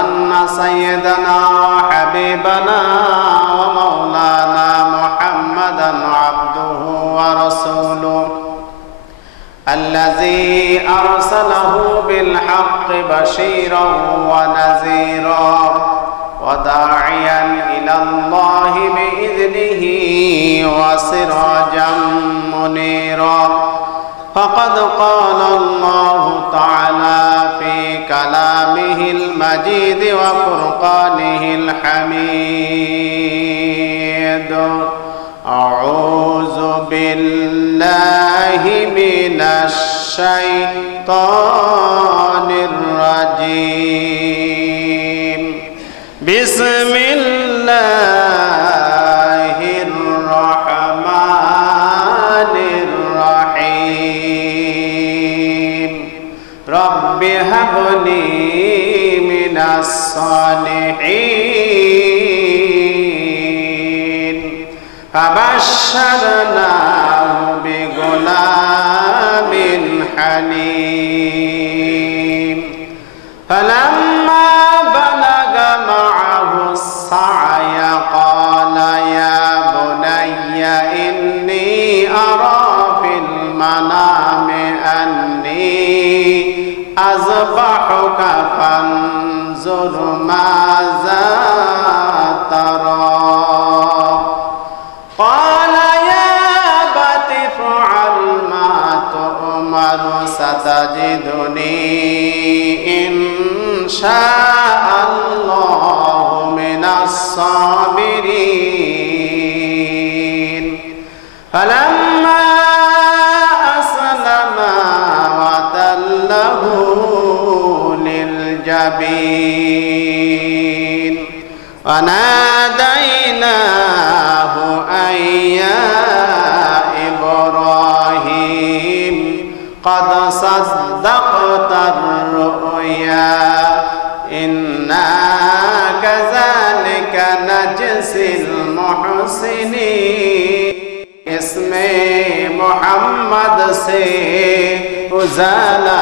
أن سيدنا وحبيبنا ومولانا محمدا عبده ورسوله الذي أرسله بالحق بشيرا ونذيرا وداعيا إلى الله بإذنه وسراجا منيرا فقد قال الله تعالى في كلامه المجيد وفرقانه الحميد. أعوذ بالله من الشيطان मोहम्मद से उजाला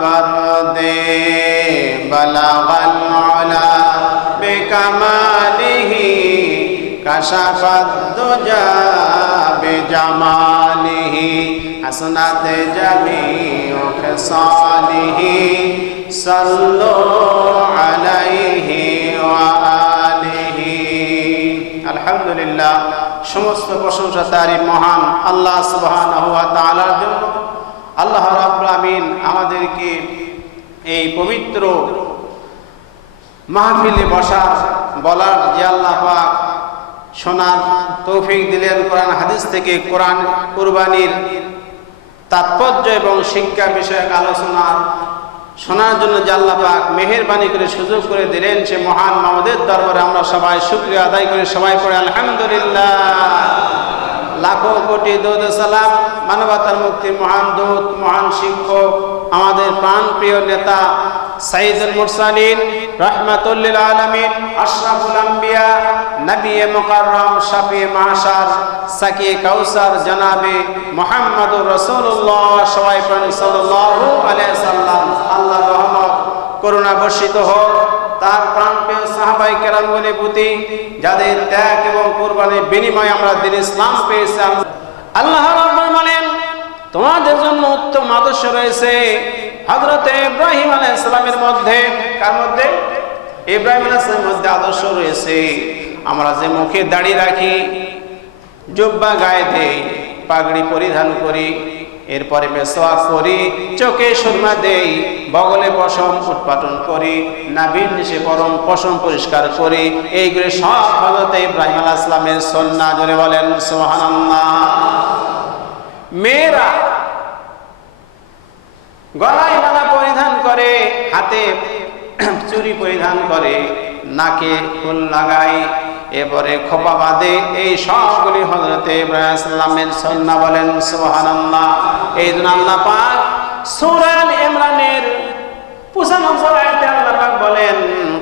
कर दे बला वला बेकमाल ही कशाफुजा बेजमाल ही हसनत जमी साल ही सल्लो अला সমস্ত প্রশংসা তারই মহান আল্লাহ সুবহানাহু ওয়া তাআলার জন্য। আল্লাহ আমিন আমাদেরকে এই পবিত্র মাহফিলে বসার, বলার যে আল্লাহ পাক শোনার তৌফিক দিলেন কোরআন হাদিস থেকে কোরআন কুরবানির তাৎপর্য এবং শিক্ষা বিষয়ক আলোচনার শোনার জন্য আল্লাহ পাক মেহরবানি করে সুযোগ করে দিলেন, সে মহান মামদের দরবারে আমরা সবাই শুক্রিয়া আদায় করে, সবাই পড়ে আলহামদুলিল্লাহ। লাখো কোটি দৌদ সালাম, মানবতার মুক্তির মহান দূত, মহান শিক্ষক, আমাদের প্রাণ প্রিয় নেতা সাইদুল মুরসালিন, রহমাতুল্লিল আলমিন, আশরাফুল আম্বিয়া, নবী মুকাররম, শাফি মাশার, সাকি কাউসার, জনাবে মোহাম্মদুর রসুল্লাহ সবাই সাল্লাল্লাহু আলাইহি সাল্লাম রহমত করুণা বর্ষিত হোক। তার প্রাণ প্রাণপ্রিয় সাহাবাই কেরামগুলি প্রতি যাদের ত্যাগ এবং কোরবানির বিনিময়ে আমরা দিন ইসলাম পেয়েছি, আল্লাহ বলেন, তোমাদের জন্য উত্তম আদর্শ রয়েছে হযরতে ইব্রাহিম আলাইহিস সালামের মধ্যে। কার মধ্যে? ইব্রাহিম আলাইহিস মধ্যে আদর্শ রয়েছে। আমরা যে মুখে দাড়ি রাখি, জুব্বা গায়ে দেই, পাগড়ি পরিধান করি এরপরে মেসোয়াক করি, চোখে সুরমা দেই, বগলে পশম উৎপাদন করি, নাভির নিচে পরম পশম পরিষ্কার করি। এইগুলি সব হজরত ইব্রাহিম আলাহ ইসলামের সন্না, জোরে বলেন সোহানাল্লাহ মেয়েরা গলায় মালা পরিধান করে, হাতে চুরি পরিধান করে, নাকে ফুল লাগায় এরপরে খোপা বাঁধে এই সবগুলি হজরতে ইব্রাহিমের সন্না বলেন সুবহানাল্লাহ এই জন্য আল্লাহ পাক সূরা ইমরানের পঁচানব্বই আয়াতে আল্লাহ পাক বলেন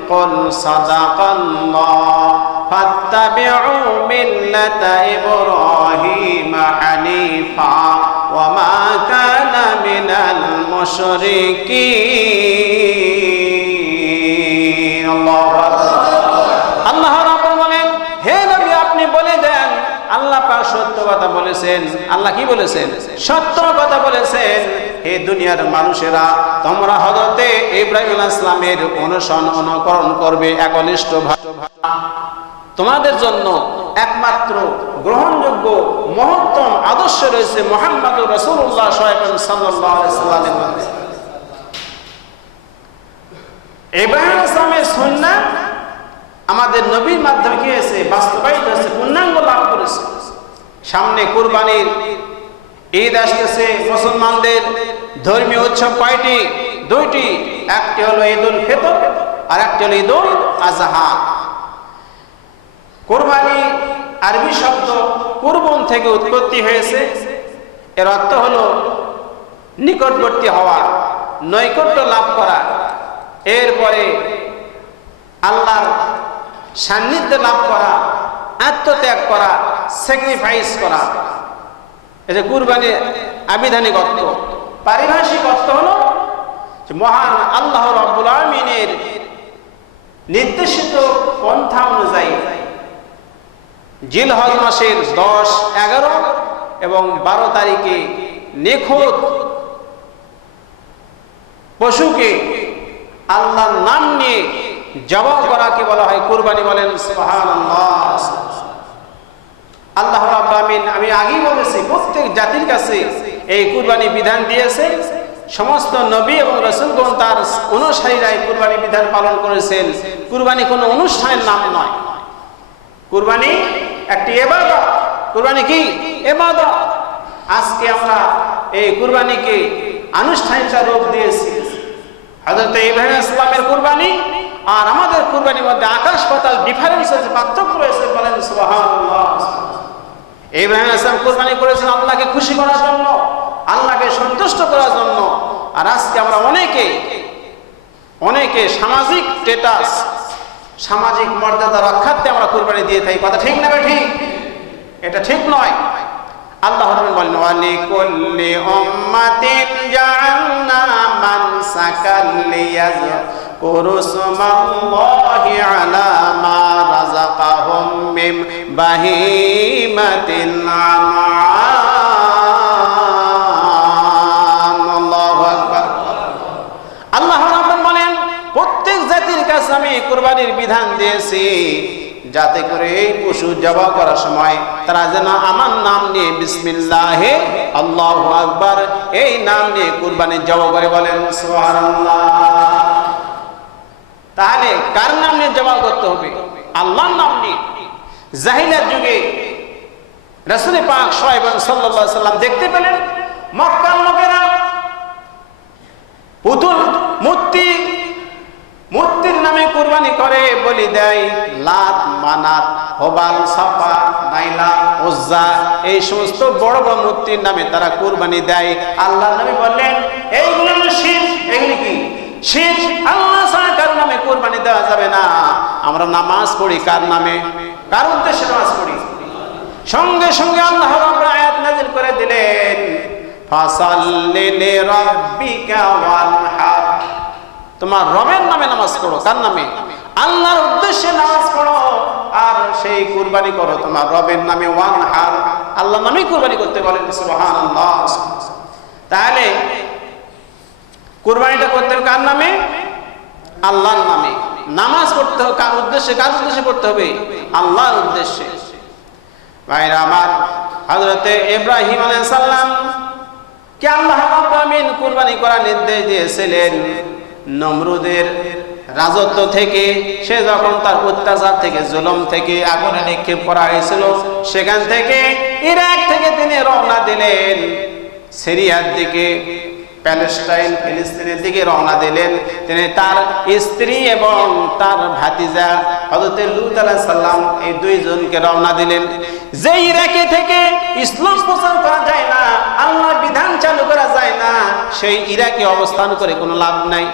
قل صدق الله فاتبعوا ملة إبراهيم حنيفا وما كان من المشركين সত্য কথা বলেছেন। আল্লাহ কি বলেছেন? সত্য কথা বলেছেন। হে দুনিয়ার মানুষেরা, তোমরা হযরতে ইব্রাহিম আলাইহিস সালামের অনুসরণ অনুকরণ করবে একনিষ্ঠ তোমাদের জন্য একমাত্র গ্রহণযোগ্য মহত্তম আদর্শ রয়েছে সাল্লাল্লাহু আলাইহি সাল্লামের মধ্যে। ইব্রাহিম আলাইহিস সালামের আমাদের নবীর মাধ্যমে কি হয়েছে? বাস্তবায়িত হয়েছে, পূর্ণাঙ্গ লাভ করেছে। সামনে কুরবানির ঈদ আসতেছে। মুসলমানদের ধর্মীয় উৎসব কয়টি? দুইটি। একটি হলো ঈদুল ফিতর আর একটি হলো ঈদুল আজহা। কোরবানি আরবি শব্দ কুরবন থেকে উৎপত্তি হয়েছে। এর অর্থ হলো নিকটবর্তী হওয়া, নৈকট্য লাভ করা। এরপরে আল্লাহর সান্নিধ্য লাভ করা, আত্মত্যাগ করা স্যাক্রিফাইস করা। এই যে কুরবানি আবিধানিক অর্থ পারিভাষিক অর্থ হলো মহান আল্লাহ রব্বুল আলমিনের নির্দেশিত পন্থা অনুযায়ী জিল হজ মাসের দশ, এগারো এবং বারো তারিখে নিখুঁত পশুকে আল্লাহর নাম নিয়ে জবাব করাকে বলা হয়? কুরবানি বলেন আল্লাহ আমিন আমি আগেই বলেছি, প্রত্যেক জাতির কাছে এই কুরবানি বিধান দিয়েছে। সমস্ত নবী এবং রসুলগণ তার অনুসারীরা এই কুরবানি বিধান পালন করেছেন। কুরবানি কোনো অনুষ্ঠানের নাম নয়। কুরবানি একটি এবাদত কুরবানি কি? এবাদত আজকে আমরা এই কুরবানিকে আনুষ্ঠানিকতা রূপ দিয়েছি। হজরত ইব্রাহিম ইসলামের কুরবানি আর আমাদের কুরবানির মধ্যে আকাশ পাতাল ডিফারেন্স আছে, পার্থক্য রয়েছে বলেন সুবহানাল্লাহ। ইব্রাহিম ইসলাম কুরবানি করেছেন আল্লাহকে খুশি করার জন্য, আল্লাহকে সন্তুষ্ট করার জন্য। আর আজকে আমরা অনেকে অনেকে সামাজিক স্টেটাস সামাজিক মর্যাদা রক্ষার্থে আমরা কুরবানি দিয়ে থাকি। কথা ঠিক না ঠিক এটা ঠিক নয়। আল্লাহ বলেন ওয়ালি কুল্লি উম্মাতিন জাআলনা মানসাকাল লিয়াযকুরু সুমাল্লাহি আলা মা রাযাকাহুম মিন বাহিমাতিল আনআম আল্লাহু আকবার। আল্লাহ রাব্বুল বলেন প্রত্যেক জাতির কাছে আমি কুরবানির বিধান দিয়েছি, যাতে করে পশু জবা করার সময় তারা যেন আমার নাম নিয়ে বিসমিল্লাহ আল্লাহ আকবার, এই নাম নিয়ে কুরবানি জবা করে বলেন তাহলে কার নাম নিয়ে জবা করতে হবে? আল্লাহর নাম নিয়ে। জাহিলার যুগে রসুল পাক সোহেব সাল্লাহ সাল্লাম দেখতে পেলেন, মক্কার লোকেরা পুতুল মূর্তি, মূর্তির নামে কুরবানি করে, বলি দেয়, লাত, মানাত, হবাল, সাফা, নাইলা, ওজ্জা, এই সমস্ত বড় বড় মূর্তির নামে তারা কুরবানি দেয়। আল্লাহ নবী বললেন, এইগুলো শীত এগুলি কি? শীত আল্লাহ ছাড়া কার নামে কুরবানি দেওয়া যাবে না। আমরা নামাজ পড়ি, কার নামে? কার উদ্দেশ্যে নামাজ পড়ি? সঙ্গে সঙ্গে আল্লাহ রাব্বুল আয়াত নাযিল করে দিলেন। ফাসাল্লি লিরাব্বিকা ওয়ানহার তোমার রবের নামে নামাজ পড়ো, কার নামে? আল্লাহর উদ্দেশ্যে নামাজ পড়ো। আর সেই কুরবানি করো, তোমার রবের নামে ওয়ান হার আল্লাহ নামেই কুরবানি করতে বলেন, সুবহানাল্লাহ। তাহলে কুরবানিটা করতে হবে কার নামে? আল্লাহর নামে। নামাজ পড়তে হবে কার উদ্দেশ্যে? কার উদ্দেশ্যে পড়তে হবে? আল্লাহর উদ্দেশ্যে। ভাইরা আমার হজরতে ইব্রাহিম আলাইহিস সালাম কি আল্লাহ আমিন কুরবানি করার নির্দেশ দিয়েছিলেন? নমরুদের রাজত্ব থেকে, সে যখন তার অত্যাচার থেকে, জুলুম থেকে আগুনে নিক্ষেপ করা হয়েছিল, সেখান থেকে ইরাক থেকে তিনি রওনা দিলেন। সিরিয়ার দিকে প্যালেস্টাইন ফিলিস্তিনের দিকে রওনা দিলেন। তিনি তার স্ত্রী এবং তার ভাতিজা হজরত লুত আলাহ সাল্লাম এই দুইজনকে রওনা দিলেন। যে ইরাকে থেকে ইসলাম প্রচার করা যায় না, আল্লাহর বিধান চালু করা যায় না, সেই ইরাকে অবস্থান করে কোনো লাভ নাই।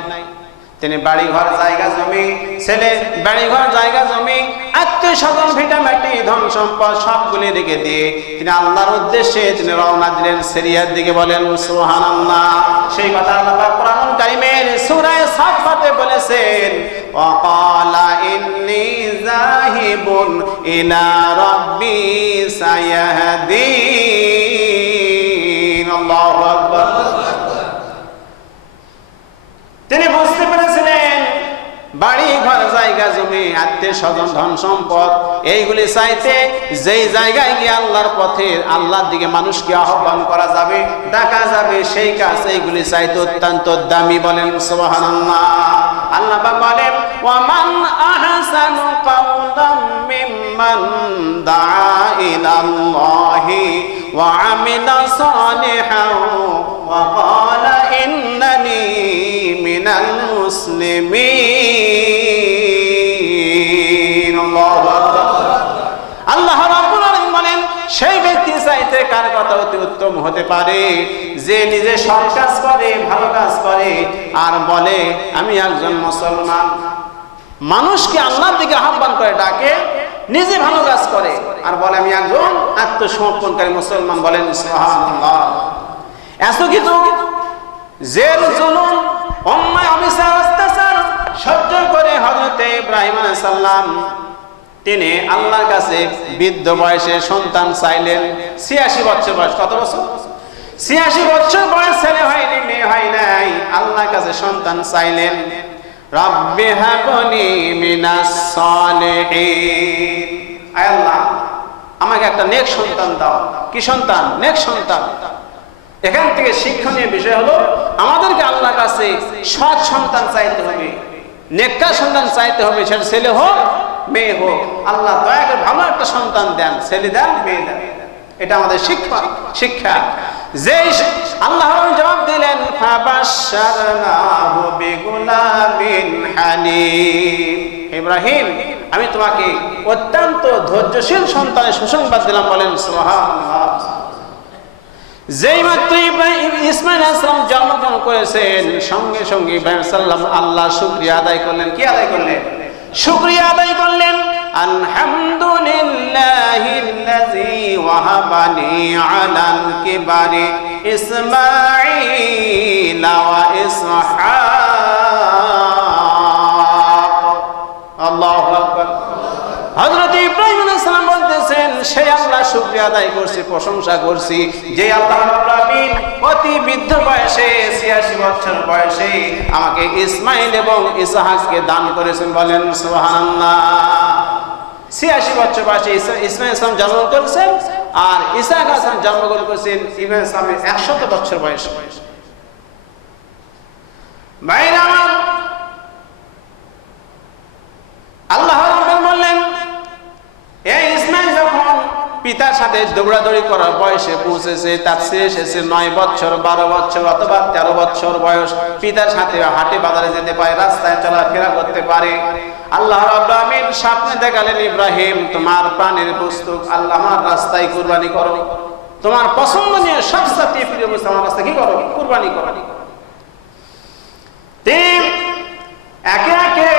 তিনি বাড়ি ঘর জায়গা, জমি, ছেলে বাড়ি ঘর জায়গা, জমি, আত্মীয় স্বজন ভিটামাটি ধন সম্পদ সবগুলি রেখে দিয়ে তিনি আল্লাহর উদ্দেশ্যে তিনি রওনা দিলেন সিরিয়ার দিকে বলেন, সুবহানাল্লাহ। সেই কথা আল্লাহ পাক কোরআনুল কারীমের সূরা সাফাতে বলেছেন, ওয়াকালা ইন্নী যাহিবুন ইলা রাব্বি সায়াহদিন। আল্লাহু আকবার। তিনি ঘর জায়গা জমি, আত্মীয় স্বজন, ধন সম্পদ, এইগুলি চাইতে যেই জায়গায় গিয়ে আল্লাহর পথে, আল্লাহর দিকে মানুষকে আহ্বান করা যাবে, ডাকা যাবে, সেই কাজ এইগুলি চাইতে অত্যন্ত দামি বলেন সুবহানাল্লাহ। আল্লাহ বলেন, ওয়ামান আহসানু কাওলাম মিম্মান দাআ ইলাল্লাহি ওয়া আমিলা সালিহান ওয়া ক্বালা ইন্নানি মিনাল মুসলিমিন। কথা অতি উত্তম হতে পারে। যে নিজে সৎ কাজ করে, ভালো কাজ করে, আর বলে, আমি একজন মুসলমান। মানুষকে আল্লাহর দিকে আহ্বান করে, ডাকে, নিজে ভালো কাজ করে। আর বলে, আমি একজন আত্মসমর্পণকারী মুসলমান। বলেন এত কিছু জেল, জুলুম, অন্যায়, অবিচার, অত্যাচার সহ্য করে হজরতে ইব্রাহিম আলাইহিস সালাম তিনি আল্লাহর কাছে বৃদ্ধ বয়সে সন্তান চাইলেন। ছিয়াশি বছর বয়স। কত বছর? ছিয়াশি বছর বয়স ছেলে হয়নি, মেয়ে হয় নাই। আল্লাহর কাছে সন্তান চাইলেন। রব্বি হাবনি মিনাস সালিহিন। আয় আল্লাহ, আমাকে একটা নেক সন্তান দাও। কি সন্তান? নেক সন্তান। এখান থেকে শিক্ষণীয় বিষয় হলো, আমাদেরকে আল্লাহর কাছে সৎ সন্তান চাইতে হবে। নেককা সন্তান চাইতে হবে, সেটা ছেলে হোক মেয়ে হোক, আল্লাহ দয়া করে ভালো একটা সন্তান দেন, ছেলে দেন, মেয়ে দেন। এটা আমাদের শিক্ষা শিক্ষা। যে আল্লাহ জবাব দিলেন ইব্রাহিম, আমি তোমাকে অত্যন্ত ধৈর্যশীল সন্তানের সুসংবাদ দিলাম, বলেন যেই মাত্র ইব্রাহিম, ইসমাইল আসলাম জন্মগ্রহণ করেছেন, সঙ্গে সঙ্গে ইব্রাহিম আল্লাহ শুক্রিয়া আদায় করলেন। কি আদায় করলেন? শুক্রিয়া আদায় করলেন। আলহামদুলিল্লাহিল্লাযী ওয়াহাবানি আলাল কিবারি ইসমাঈল ওয়া ইসহাক সেই আল্লাহ শুকরিয়া আদায় করছি, প্রশংসা করছি। যে আল্লাহ অতি বৃদ্ধ বয়সে 86 বছর বয়সে আমাকে ইসমাইল এবং ইসহাককে দান করেছেন বলেন, সুবহানাল্লাহ। 86 বছর বয়সে ইসমাইল ইসলাম জন্মগ্রহণ করেছেন আর ইসহাক হাসান জন্মগ্রহণ করেছেন ইব্রাহিম ইসলামের 100 বছর বয়সে। আল্লাহ বললেন, এই পিতার সাথে দৌড়াদৌড়ি করার বয়সে পৌঁছেছে, তার শেষ এসে নয় বছর, বারো বছর অথবা তেরো বছর বয়স। পিতার সাথে হাটে বাজারে যেতে পারে, রাস্তায় চলাফেরা করতে পারে। আল্লাহ আমিন স্বপ্নে দেখালেন, ইব্রাহিম, তোমার প্রাণের বস্তু আল্লাহ আমার রাস্তায় কুরবানি করো। তোমার পছন্দনীয় সবচেয়ে প্রিয় বস্তু আমার রাস্তায় কি করো? কুরবানি করো। তিন, একে একে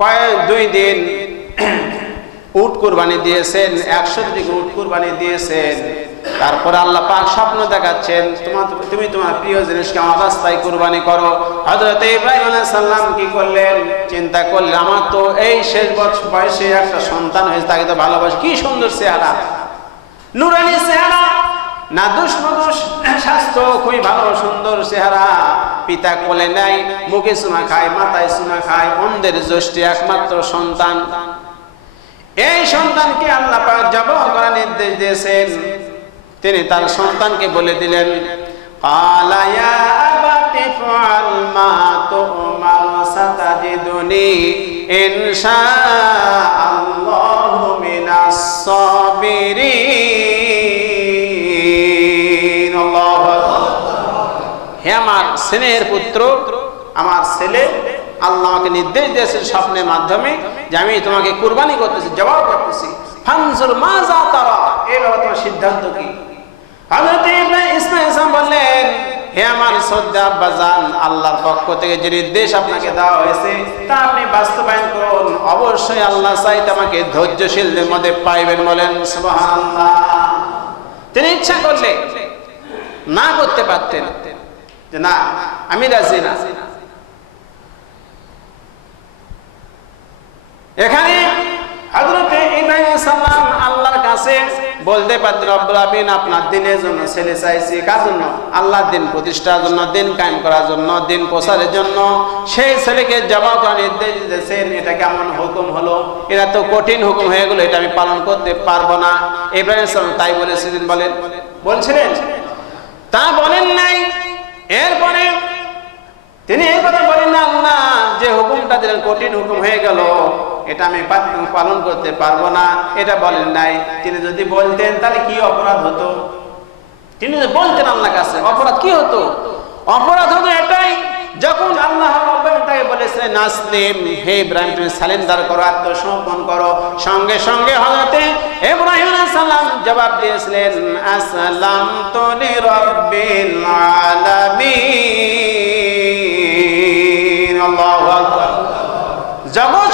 কয়েক দুই দিন উট কুরবানি দিয়েছেন, একশো দিকে উট কুরবানি দিয়েছেন। তারপরে আল্লাহ পাক স্বপ্ন দেখাচ্ছেন তোমার তুমি তোমার প্রিয় জিনিসকে আমার রাস্তায় কুরবানি করো। হযরত ইব্রাহিম কি করলেন? চিন্তা করলেন, আমার তো এই শেষ বছর বয়সে একটা সন্তান হয়েছে, তাকে তো ভালোবাসি। কি সুন্দর চেহারা। নুরানি চেহারা। না দুষ স্বাস্থ্য খুবই ভালো, সুন্দর চেহারা। পিতা কোলে নাই, মুখে চুমা খায়, মাথায় চুমা খায়, অন্ধের জ্যেষ্ঠ একমাত্র সন্তান। এই সন্তানকে আল্লাহ পাক জবর করার নির্দেশ দিয়েছেন। তিনি তার সন্তানকে বলে দিলেন হে আমার স্নেহের পুত্র, আমার ছেলে আল্লাহ আমাকে নির্দেশ দিয়েছে স্বপ্নের মাধ্যমে যে আমি তোমাকে কুরবানি করতেছি, জবাব করতেছি। অবশ্যই মধ্যে পাইবেন বলেন তিনি ইচ্ছা করলে না করতে পারতেন। যে না, আমি রাজি না। এখানে হযরতে ইব্রাহিম সালাম আল্লাহর কাছে বলতে পারতেন, রব্বুল আমিন আপনার দিনের জন্য ছেলে চাইছি। কার জন্য? আল্লাহর দিন প্রতিষ্ঠার জন্য, দিন কায়েম করার জন্য, দিন প্রসারের জন্য। সেই ছেলেকে জমা করার নির্দেশ দিয়েছেন এটা কেমন হুকুম হলো? এটা তো কঠিন হুকুম হয়ে গেলো, এটা আমি পালন করতে পারব না। ইব্রাহিম সালাম তাই বলেছিলেন, বলেন। বলছিলেন, তা বলেন নাই। এরপরে তিনি এই কথা বলেন না আল্লাহ যে হুকুমটা দিলেন, কঠিন হুকুম হয়ে গেল, এটা আমি পালন করতে পারব না। এটা বলেন নাই। তিনি যদি বলতেন, তাহলে কি অপরাধ হতো? তিনি যদি বলতেন আল্লাহ কাছে, অপরাধ কি হতো? অপরাধ হতো এটাই। যখন আল্লাহ তাকে বলেছিলেন নাসলিম, হে ইব্রাহিম, তুমি সালেন্ডার করো, আত্মসমর্পণ করো। সঙ্গে সঙ্গে হযরতে ইব্রাহিম সালাম জবাব দিয়েছিলেন আসসালাম তো লিরাব্বিল আলামিন।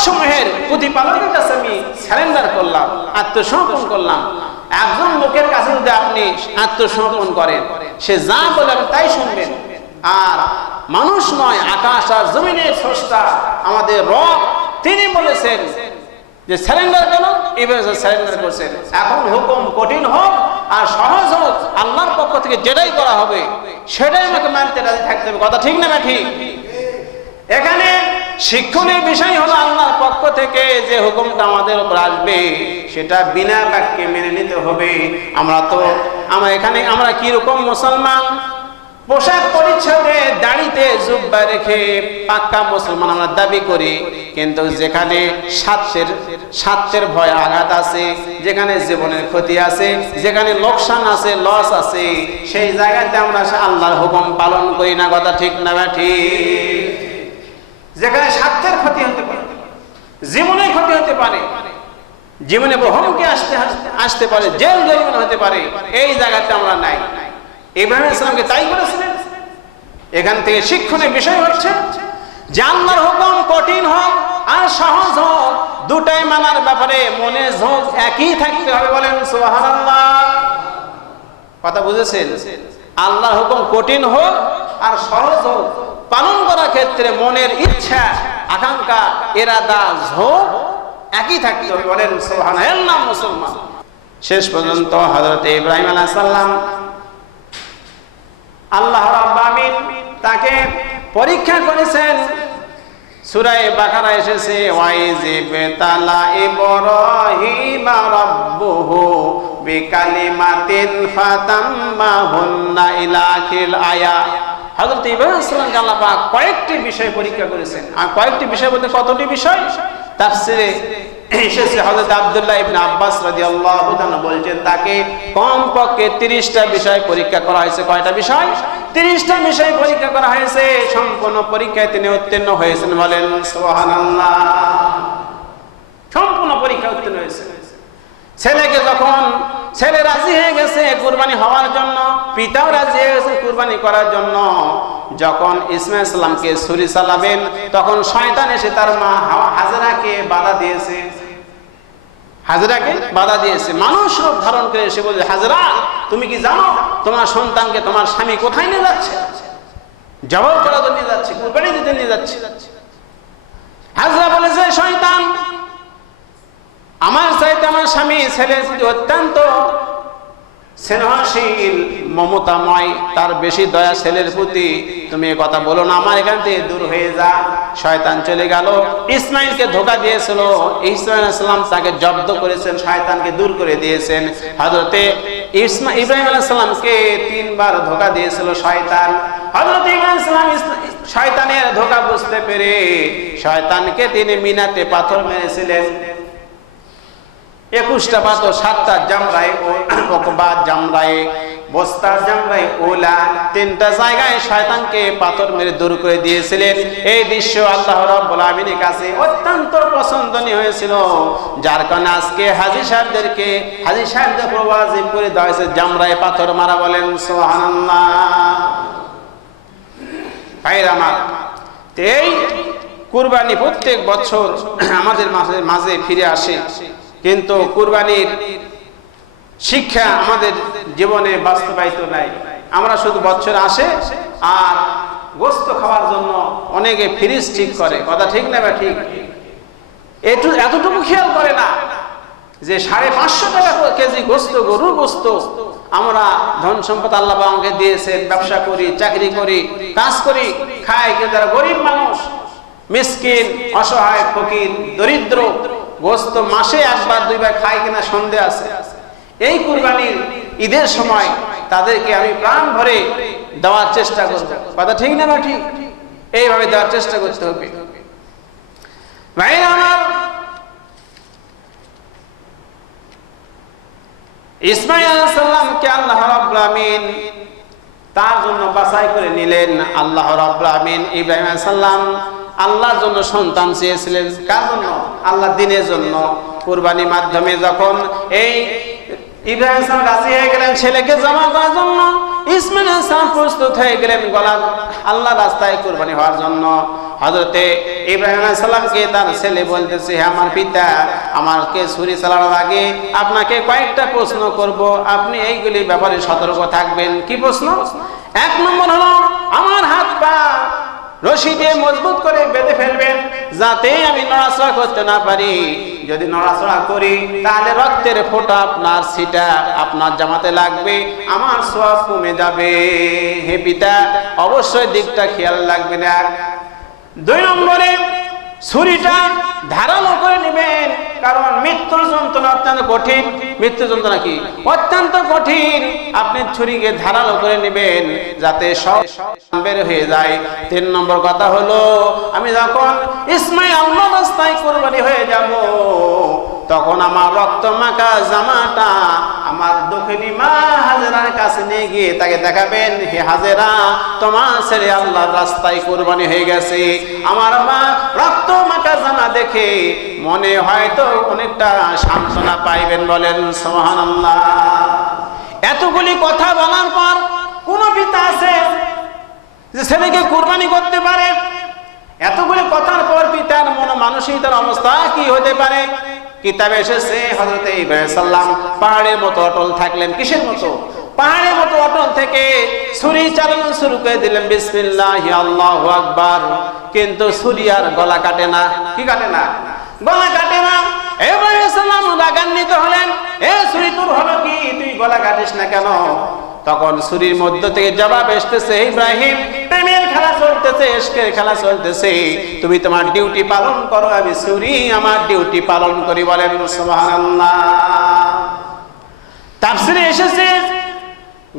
সমূহের প্রতিপালকের কাছে আমি সারেন্ডার করলাম, আত্মসমর্পণ করলাম। একজন লোকের কাছে যদি আপনি আত্মসমর্পণ করেন, সে যা বলে তাই শুনবেন। আর মানুষ নয়, আকাশ আর জমিনের স্রষ্টা, আমাদের রব, তিনি বলেছেন যে স্যালেন্ডার কেন? এভাবে স্যালেন্ডার করছেন। এখন হুকুম কঠিন হোক আর সহজ হোক, আল্লাহর পক্ষ থেকে যেটাই করা হবে, সেটাই আমাকে মানতে রাজি থাকতে হবে। কথা ঠিক না না ঠিক এখানে শিক্ষণীয় বিষয় হলো আল্লাহর পক্ষ থেকে যে হুকুমটা আমাদের উপর আসবে, সেটা বিনা বাক্যে মেনে নিতে হবে। আমরা তো, আমরা এখানে, আমরা কি রকম মুসলমান? পোশাক পরিচ্ছদে দাড়িতে জুব্বা রেখে পাক্কা মুসলমান আমরা দাবি করি, কিন্তু যেখানে স্বার্থের স্বার্থের ভয় আঘাত আছে, যেখানে জীবনের ক্ষতি আছে, যেখানে লোকসান আছে, লস আছে, সেই জায়গাতে আমরা আল্লাহর হুকুম পালন করি না, কথা ঠিক না ঠিক? যেখানে স্বার্থের ক্ষতি হতে পারে জীবনের ক্ষতি হতে পারে, জীবনে বহুমুখী আসতে আসতে পারে, জেল জরিমানা হতে পারে, এই জায়গাতে আমরা নাই। ইব্রাহিম ইসলামকে তাই করেছিলেন। এখান থেকে শিক্ষণের বিষয় হচ্ছে যে আল্লাহর হুকুম কঠিন হোক আর সহজ হোক দুটাই মানার ব্যাপারে মনে ঝোঁক একই থাকতে হবে বলেন, সুবহানাল্লাহ। কথা বুঝেছেন? আল্লাহর হুকুম কঠিন হোক আর সহজ হোক পালন করার ক্ষেত্রে মনের ইচ্ছা, আকাঙ্ক্ষা, এরাদা, ঝোঁক একই হবে। বলেন, সুবহানাল্লাহ। মুসলমান। শেষ পর্যন্ত হযরত ইব্রাহিম আলাইহিস সালাম আল্লাহ রাব্বুল আমিন তাকে পরীক্ষা করেছেন। সূরায়ে বাকারা এসেছে ওয়াইজিব তালা ইব্রাহিম রাব্বুহু বিকালিমাতিন ফাতাম্মাহুন্না ইলা আখিল আয়া। হযরত ইব্রাহিম আল্লাহ পাক কয়েকটি বিষয় পরীক্ষা করেছেন। আর কয়েকটি বিষয় বলতে কতটি বিষয়? তাফসিরে এসেছে হযরত আব্দুল্লাহ ইবনে আব্বাস রাদিয়াল্লাহু তাআলা বলছেন তাকে কমপক্ষে 30টা বিষয় পরীক্ষা করা হয়েছে। কয়টা বিষয়? 30টা বিষয় পরীক্ষা করা হয়েছে। সম্পূর্ণ পরীক্ষায় তিনি উত্তীর্ণ হয়েছেন বলেন, সুবহানাল্লাহ। সম্পূর্ণ পরীক্ষা উত্তীর্ণ হয়েছে ছেলেকে যখন ছেলে রাজি হয়ে গেছে কুরবানি হওয়ার জন্য, পিতাও রাজি হয়ে গেছে কুরবানি করার জন্য, যখন ইসমাইল সালামকে ছুরি চালাবেন, তখন শয়তান এসে তার মা হাজরাকে বাধা দিয়েছে। হাজরাকে বাধা দিয়েছে। মানুষ রূপ ধারণ করে এসে বলছে, হাজরা, তুমি কি জানো তোমার সন্তানকে তোমার স্বামী কোথায় নিয়ে যাচ্ছে? জবাব করার নিয়ে যাচ্ছে, কুরবানি দিতে নিয়ে যাচ্ছে। হাজরা বলেছে, শয়তান আমার চাইতে আমার স্বামী প্রতি অত্যন্ত স্নেহশীল, মমতাময়, তার বেশি দয়া ছেলের প্রতি তুমি এ কথা বলো না, আমার এখান থেকে দূর হয়ে যা। শয়তান চলে গেল। ইসমাইলকে ধোকা দিয়েছিল। ইসমাইল ইসলাম তাকে জব্দ করেছেন, শয়তানকে দূর করে দিয়েছেন। হজরতে ইসমা ইব্রাহিম আলাইসাল্লামকে তিনবার ধোকা দিয়েছিল শয়তান। হযরত ইব্রাহিম সালাম শয়তানের ধোকা বুঝতে পেরে শয়তানকে তিনি মিনাতে পাথর মেরেছিলেন। একুশটা পাথর সাতটা জামরাই, ও ওকবাদ জামরাই বস্তার জামরাই, ওলা, তিনটা জায়গায় শয়তানকে পাথর মেরে দূর করে দিয়েছিলেন। এই দৃশ্য আল্লাহ রাব্বুল আমিনের কাছে অত্যন্ত পছন্দনীয় হয়েছিল, যার কারণে আজকে হাজী সাহেবদেরকে, হাজী সাহেবদের প্রবাজিব করে দেওয়া হয়েছে, জামরাই পাথর মারা বলেন ভাইরা এই কুরবানি প্রত্যেক বছর আমাদের মাঝে মাঝে ফিরে আসে। কিন্তু কুরবানির শিক্ষা আমাদের জীবনে বাস্তবায়িত নাই। আমরা শুধু বছর আসে আর গোস্ত খাওয়ার জন্য অনেকে ফ্রিজ ঠিক করে। কথা ঠিক না বা ঠিক? এটু, এতটুকু খেয়াল করে না যে সাড়ে পাঁচশো টাকা কেজি গোস্ত, গরুর গোস্ত আমরা ধন সম্পদ আল্লাহ আমাকে দিয়েছেন। ব্যবসা করি, চাকরি করি, কাজ করি, খাই। কিন্তু গরিব মানুষ, মিসকিন, অসহায়, ফকির, দরিদ্র গোস্ত মাসে একবার, দুইবার খাই কিনা সন্দেহ আছে। এই কুরবানির ঈদের সময় তাদেরকে আমি প্রাণ ভরে দেওয়ার চেষ্টা করব। কথা ঠিক না বা ঠিক এইভাবে দেওয়ার চেষ্টা করতে হবে। আমার, ইসমাইল আল্লাহ রাব্বুল তার জন্য বাছাই করে নিলেন আল্লাহ রাব্বুল আমিন ইব্রাহিম সাল্লাম আল্লাহর জন্য সন্তান চেয়েছিলেন। কার জন্য? আল্লাহ দিনের জন্য। কুরবানির মাধ্যমে যখন এই ইব্রাহিম সালাম রাজি হয়ে গেলেন, ছেলেকে জমা করার জন্য, ইসমাইল সালাম প্রস্তুত হয়ে গেলেন গলা আল্লাহ রাস্তায় কুরবানি হওয়ার জন্য। হজরতে ইব্রাহিম সালামকে তার ছেলে বলতেছে, "হে আমার পিতা, আমাকে ছুরি চালানোর আগে আপনাকে কয়েকটা প্রশ্ন করব। আপনি এইগুলি ব্যাপারে সতর্ক থাকবেন। কি প্রশ্ন? এক নম্বর হলো, আমার হাত পা রশি দিয়ে মজবুত করে বেঁধে ফেলবেন, যাতে আমি নড়াচড়া করতে না পারি। যদি নড়াচড়া করি, তাহলে রক্তের ফোঁটা আপনার সিটা আপনার জামাতে লাগবে, আমার সব কমে যাবে। হে পিতা, অবশ্যই দিকটা খেয়াল লাগবে না দুই নম্বরে ছুরিটা ধারালো করে নেবেন, কারণ মৃত্যুর যন্ত্রণা অত্যন্ত কঠিন। মৃত্যু যন্ত্রণা কি? অত্যন্ত কঠিন। আপনি ছুরিকে ধারালো করে নেবেন, যাতে সব বের হয়ে যায়। তিন নম্বর কথা হলো, আমি যখন ইসমাই আল্লাহ রাস্তায় কোরবানি হয়ে যাব তখন আমার রক্ত মাখা জামাটা আমার দক্ষিণী মা হাজেরার কাছে নিয়ে গিয়ে তাকে দেখাবেন, হে হাজেরা, তোমার ছেলে আল্লাহর রাস্তায় কোরবানি হয়ে গেছে। আমার মা রক্ত মাখা জামা দেখে মনে হয়তো অনেকটা সান্ত্বনা পাইবেন বলেন সোহান আল্লাহ এতগুলি কথা বলার পর কোন পিতা আছে যে ছেলেকে কোরবানি করতে পারে? এতগুলি কথার পর পিতার মন মানসিকতার অবস্থা কি হতে পারে? কিতাবে এসেছে হজরতে ইব্রাহিম সাল্লাম পাহাড়ের মতো অটল থাকলেন, কিসের মতো? পাহাড়ের মতো অটল থেকে ছুরি চালানো শুরু করে দিলেন, বিসমিল্লাহ, আল্লাহু আকবার। কিন্তু ছুরি আর গলা কাটে না। কি কাটে না? গলা কাটে না। ইব্রাহিম সাল্লাম রাগান্বিত হলেন, এ ছুরি, তোর হলো কি? তুই গলা কাটিস না কেন? তখন ছুরির মধ্য থেকে জবাব এসতেছে ইব্রাহিম খেলা চলতেছে এসকের খেলা চলতেছে। তুমি তোমার ডিউটি পালন করো, আমি ছুরি আমার ডিউটি পালন করি বলেন তাফসিরে এসেছে,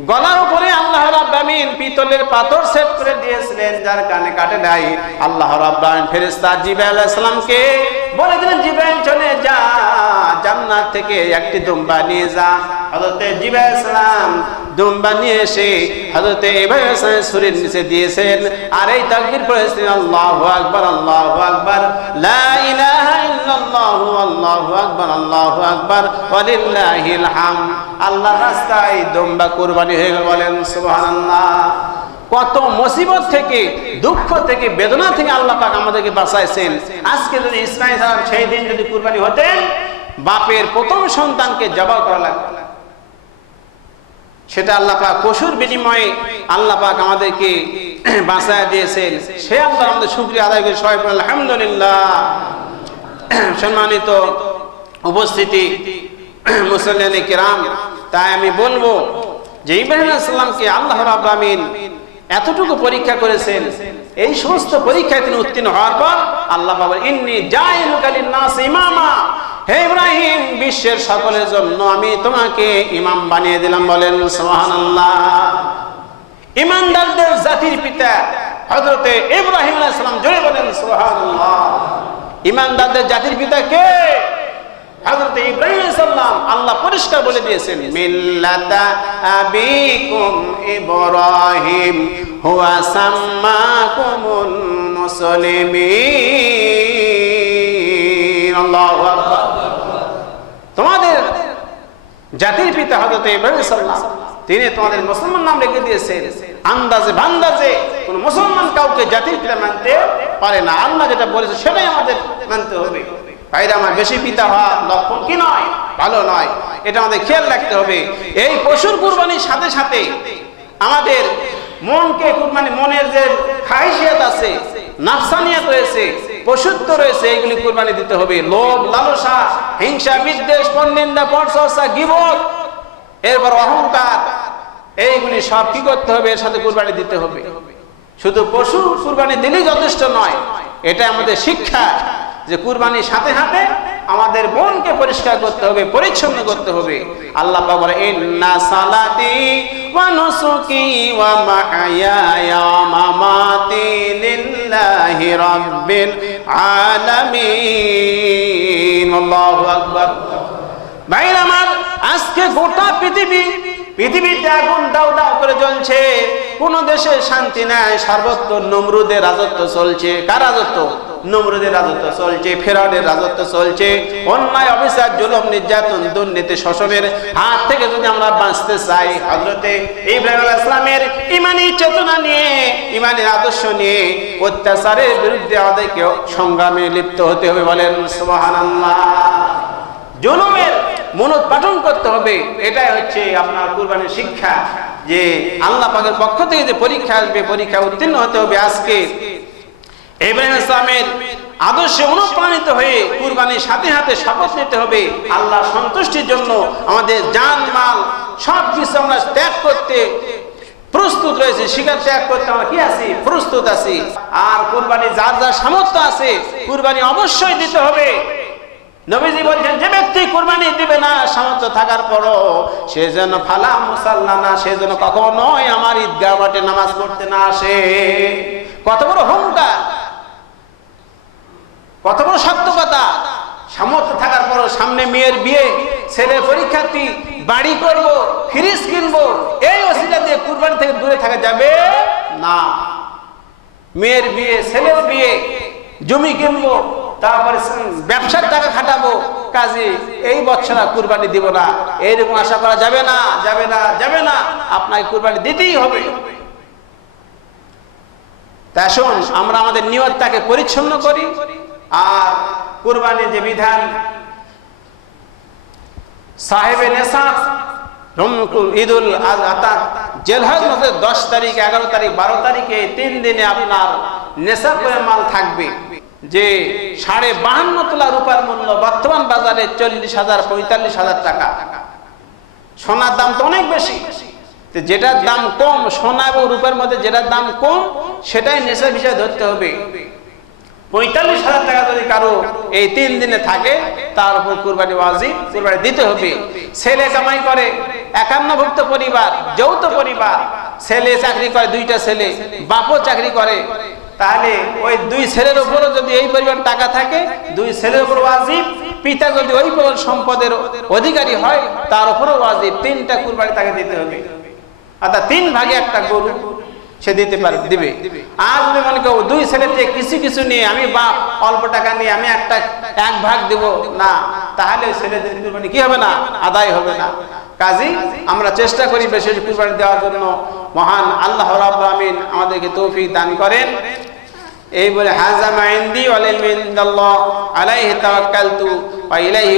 গলার উপরে আল্লাহ রাব্বামিন পিতলের পাথর সেট করে দিয়েছিলেন, যার কানে কাটে নাই। আল্লাহ রাব্বামিন ফেরেশতা জিব্রাইল আলাইহিস সালামকে বলে দিলেন, জিব্রাইল চলে যা, জান্নাত থেকে একটি দুম্বা নিয়ে যা। হযরতে জিব্রাইল সালাম দুম্বা নিয়ে এসে ইব্রাহিম সালাম সুরের নিচে দিয়েছেন। আর এই তাকবীর পড়েছেন, আল্লাহু আকবার আল্লাহু আকবার আল্লাহু রাস্তায় দুম্বা কুরবানি হয়ে গেল, বলেন, সুবহানাল্লাহ। কত মুসিবত থেকে, দুঃখ থেকে, বেদনা থেকে আল্লাহ পাক আমাদেরকে বাঁচাইছেন। আজকে যদি ইসমাইল সেই দিন যদি কুরবানি হতেন, বাপের প্রথম সন্তানকে জবাব করা লাগবে সেটা আল্লাহ পাক পশুর বিনিময়ে আল্লাহ পাক আমাদেরকে বাঁচায় দিয়েছেন। সে আল্লাহ আমাদের শুক্রিয়া আদায় করে। সবাই আলহামদুলিল্লাহ। সম্মানিত উপস্থিতি মুসলিম কিরাম, তাই আমি বলব যে ইব্রাহিম আসসালামকে আল্লাহ রাব্বামিন এতটুকু পরীক্ষা করেছেন এই সমস্ত পরীক্ষায় তিনি উত্তীর্ণ হওয়ার পর আল্লাহ বাবা ইন্নি নাস ইমামা। হে ইব্রাহিম, বিশ্বের সকলের জন্য আমি তোমাকে ইমাম বানিয়ে দিলাম বলেন, সুবহানাল্লাহ। ইমানদারদের জাতির পিতা হযরতে ইব্রাহিম আলাইহিস সালাম জোরে বলেন, সুবহানাল্লাহ। ইমানদারদের জাতির পিতা কে? হযরত ইব্রাহিম সালাম আল্লাহ পরিষ্কার বলে দিয়েছেন, মিল্লাতা আবিকুম ইব্রাহিম, হুয়া সাম্মাকুমুন মুসলিমিন। আল্লাহু আকবার। তোমাদের জাতির পিতা হযরত ইব্রাহিম সাল্লাম, তিনি তোমাদের মুসলমান নাম রেখে দিয়েছেন। আন্দাজে বান্দাজে কোন মুসলমান কাউকে জাতির পিতা মানতে পারে না। আল্লাহ যেটা বলেছে সেটাই আমাদের মানতে হবে। ভাইরা আমার বেশি পিতা হওয়া লক্ষণ কি নয়? ভালো নয়। এটা আমাদের খেয়াল রাখতে হবে। এই পশুর কুরবানির সাথে সাথে আমাদের মনকে কুরবানি মনের যে খাইশিয়াত আছে, নাফসানিয়াত রয়েছে, পশুত্ব রয়েছে, এইগুলি কুরবানি দিতে হবে। লোভ, লালসা, হিংসা, বিদ্বেষ, পরনিন্দা, পরচর্চা, গিবত, এরপর অহংকার, এইগুলি সব কি করতে হবে? এর সাথে কুরবানি দিতে হবে। শুধু পশু কুরবানি দিলেই যথেষ্ট নয় এটা আমাদের শিক্ষা। যে কুরবানির সাথে সাথে আমাদের মনকে পরিষ্কার করতে হবে, পরিচ্ছন্ন করতে হবে। আল্লাহ বলে আমার, আজকে গোটা পৃথিবী, পৃথিবীতে আগুন দাও দাও করে জ্বলছে। কোন দেশে শান্তি নাই সর্বত্র নমরুদের রাজত্ব চলছে। কার রাজত্ব? নমরুদের রাজত্ব চলছে, ফেরাউনের রাজত্ব চলছে। অন্যায়, অবিচার, জুলুম, নির্যাতন, দুর্নীতি, শোষণের হাত থেকে যদি আমরা বাঁচতে চাই হজরতে ইব্রাহিম আলাইহিস সালামের ইমানি চেতনা নিয়ে, ইমানের আদর্শ নিয়ে অত্যাচারের বিরুদ্ধে আমাদেরকে সংগ্রামে লিপ্ত হতে হবে বলেন, সুবহানাল্লাহ। জুলুমের মনোৎপাটন করতে হবে, এটাই হচ্ছে আপনার কুরবানির শিক্ষা। যে আল্লাহ পাকের পক্ষ থেকে যে পরীক্ষা আসবে পরীক্ষা উত্তীর্ণ হতে হবে আজকে। ইব্রাহিম ইসলামের আদর্শে অনুপ্রাণিত হয়ে কুরবানির সাথে সাথে শপথ নিতে হবে আল্লাহ সন্তুষ্টির জন্য। আমাদের জান, মাল সব কিছু আমরা ত্যাগ করতে প্রস্তুত রয়েছে, শিকার ত্যাগ করতে আমরা কি আছি? প্রস্তুত আছি। আর কুরবানি যার যার সামর্থ্য আছে, কুরবানি অবশ্যই দিতে হবে। নবীজি বলছেন, যে ব্যক্তি কুরবানি দিবে না, সামর্থ্য থাকার পরও সে যেন ফালা মুসাল্লা না, সে যেন কখনোই আমার ঈদগাহ মাঠে নামাজ পড়তে না আসে। কত বড় হুঙ্কার। কত বড় সত্য কথা? সামর্থ্য থাকার পরও সামনে মেয়ের বিয়ে, ছেলে পরীক্ষার্থী, বাড়ি করব, ফ্রিজ কিনবো, এই অসুবিধা দিয়ে কুরবানি থেকে দূরে থাকা যাবে না। মেয়ের বিয়ে, ছেলের বিয়ে, জমি কিনবো, তারপরে ব্যবসার টাকা খাটাবো, কাজে এই বছর কুরবানি দিব না। এইরকম আশা করা যাবে না যাবে না যাবে না। আপনাকে কুরবানি দিতেই হবে। তা আমরা আমাদের নিয়তটাকে পরিচ্ছন্ন করি। আর কুরবানির যে বিধান, সাহেবে নেশা ঈদুল আজহা, জেলহাজ মাসের দশ তারিখ, এগারো তারিখ, বারো তারিখে তিন দিনে আপনার নেশা করে মাল থাকবে, যে সাড়ে বাহান্ন তোলা রূপার মূল্য বর্তমান বাজারে চল্লিশ হাজার, পঁয়তাল্লিশ হাজার টাকা। সোনার দাম তো অনেক বেশি। যেটার দাম কম, সোনা এবং রূপের মধ্যে যেটার দাম কম, সেটাই নেশা বিষয় ধরতে হবে। পঁয়তাল্লিশ হাজার টাকা যদি কারও এই তিন দিনে থাকে, তার উপর কুরবানি ওয়াজিব, কুরবানি দিতে হবে। ছেলে কামাই করে, একান্নভুক্ত পরিবার, যৌথ পরিবার, ছেলে চাকরি করে, দুইটা ছেলে, বাপও চাকরি করে, তাহলে ওই দুই ছেলের উপরও যদি এই পরিমাণ টাকা থাকে, দুই ছেলের উপর ওয়াজিব, পিতা যদি ওই পরিমাণ সম্পদের অধিকারী হয়, তার উপরও ওয়াজিব, তিনটা কুরবানি তাকে দিতে হবে। অর্থাৎ তিন ভাগে একটা গরু সে দিতে পারে, দিবে। আর যদি মনে করো, দুই ছেলেতে কিছু কিছু নিয়ে আমি বাপ, অল্প টাকা নিয়ে আমি একটা, এক ভাগ দেব, না। তাহলে ছেলেদের কুরবানি কি হবে না? আদায় হবে না। কাজী, আমরা চেষ্টা করি বেশি কুরবানি দেওয়ার জন্য। মহান আল্লাহ রাব্বুল আমাদেরকে তৌফিক দান করেন। এই বলে হাজা মাইন্দি ওয়ালিল্লাহ আলাইহি তাওয়াক্কালতু ওয়া ইলাইহি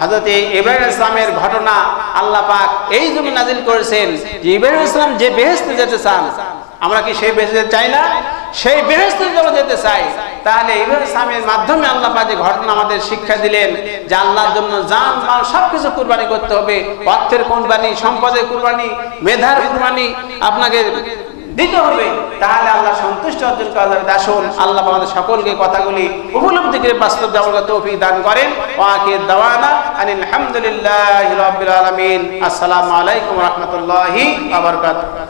হযরত ইব্রাহিম ইসলামের ঘটনা আল্লাহ পাক এই জন্য নাজিল করেছেন যে, ইব্রাহিম ইসলাম যে বেহেশতে যেতে চান আমরা কি সেই বেহেশতে চাই না? সেই বেহেশতে যখন যেতে চাই, তাহলে ইব্রাহিম ইসলামের মাধ্যমে আল্লাহ যে ঘটনা আমাদের শিক্ষা দিলেন যে আল্লাহর জন্য জান, মাল সবকিছু কুরবানি করতে হবে। অর্থের কুরবানি, সম্পদের কুরবানি, মেধার কুরবানি আপনাকে দিতে হবে। তাহলে আল্লাহ সন্তুষ্ট অর্জন করা যাবে আসুন। আল্লাহ আমাদের সকলকে কথাগুলি উপলব্ধি করে বাস্তব দেওয়ার তৌফিক দান করেন। ওয়াকির দাওয়ানা আনিল হামদুলিল্লাহি রাব্বিল আলামিন। আসসালামু আলাইকুম রাহমাতুল্লাহি ওয়া বারাকাতুহু।